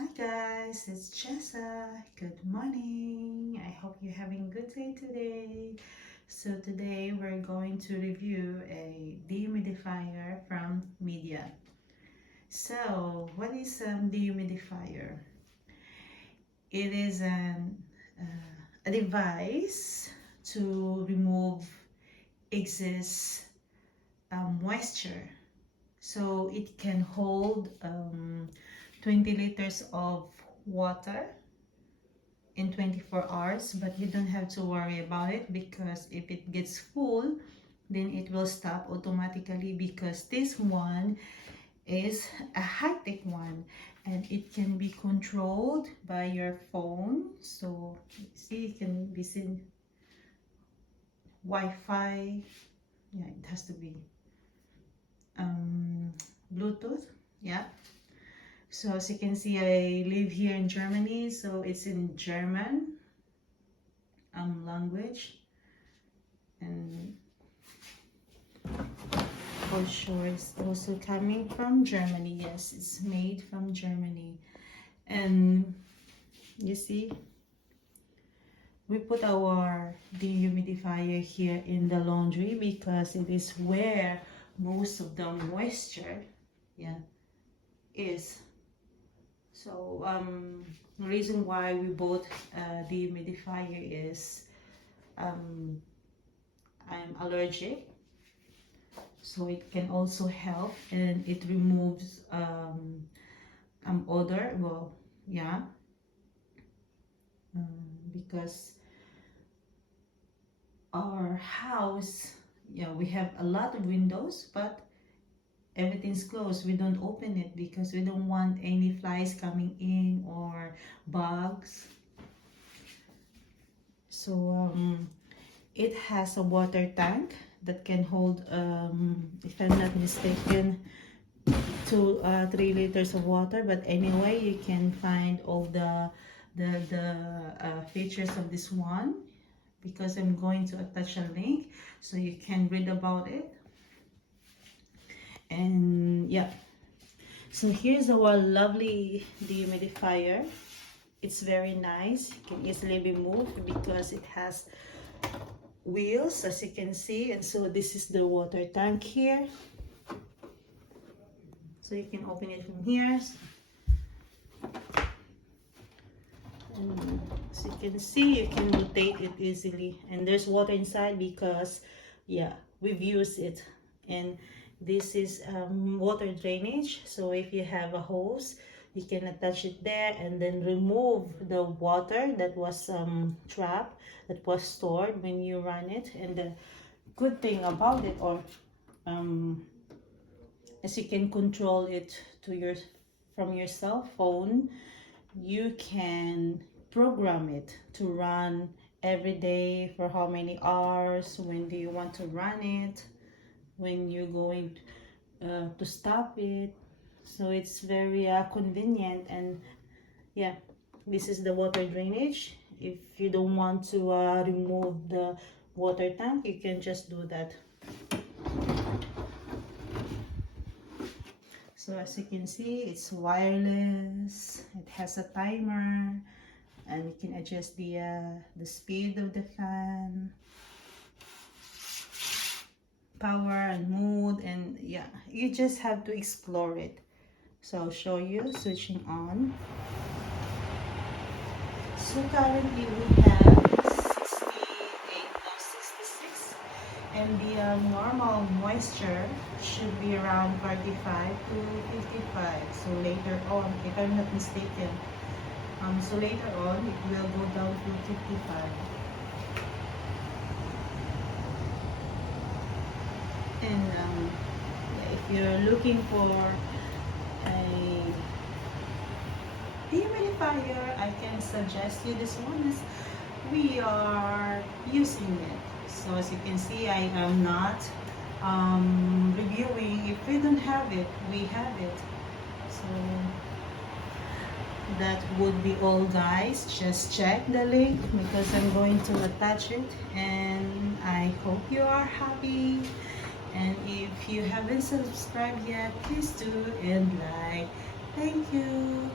Hi guys, it's Jessa. Good morning. I hope you're having a good day today. So today we're going to review a dehumidifier from Midea. So what is a dehumidifier? It is a device to remove excess moisture. So it can hold 20 liters of water in 24 hours, but you don't have to worry about it, because if it gets full, then it will stop automatically, because this one is a high-tech one and it can be controlled by your phone. So see, it can be seen Wi-Fi. Yeah, it has to be Bluetooth. Yeah. So as you can see, I live here in Germany, so it's in German language, and for sure it's also coming from Germany. Yes, it's made from Germany. And you see, we put our dehumidifier here in the laundry because it is where most of the moisture, yeah, is. So the reason why we bought a dehumidifier is I'm allergic, so it can also help, and it removes odor. Well, yeah, because our house, yeah, we have a lot of windows, but everything's closed. We don't open it because we don't want any flies coming in or bugs. So it has a water tank that can hold, if I'm not mistaken, 3 liters of water. But anyway, you can find all the features of this one, because I'm going to attach a link so you can read about it. And yeah, so here's our lovely dehumidifier. It's very nice. It can easily be moved because it has wheels, as you can see. And so this is the water tank here, so you can open it from here. And as you can see, you can rotate it easily, and there's water inside because, yeah, we've used it. And this is water drainage, so if you have a hose, you can attach it there and then remove the water that was trapped, that was stored when you run it. And the good thing about it, or as you can control it from your cell phone, you can program it to run every day for how many hours, when do you want to run it, when you're going to stop it. So it's very convenient. And yeah, this is the water drainage. If you don't want to remove the water tank, you can just do that. So as you can see, it's wireless. It has a timer, and you can adjust the speed of the fan, power and mode. And yeah, you just have to explore it. So I'll show you switching on. So currently we have 68 of 66, and the normal moisture should be around 45 to 55. So later on, if I'm not mistaken, so later on it will go down to 55. And if you're looking for a dehumidifier, I can suggest you this one, as we are using it. So as you can see, I am not reviewing. If we don't have it, we have it. So that would be all, guys. Just check the link because I'm going to attach it, and I hope you are happy. And if you haven't subscribed yet, please do and like. Thank you.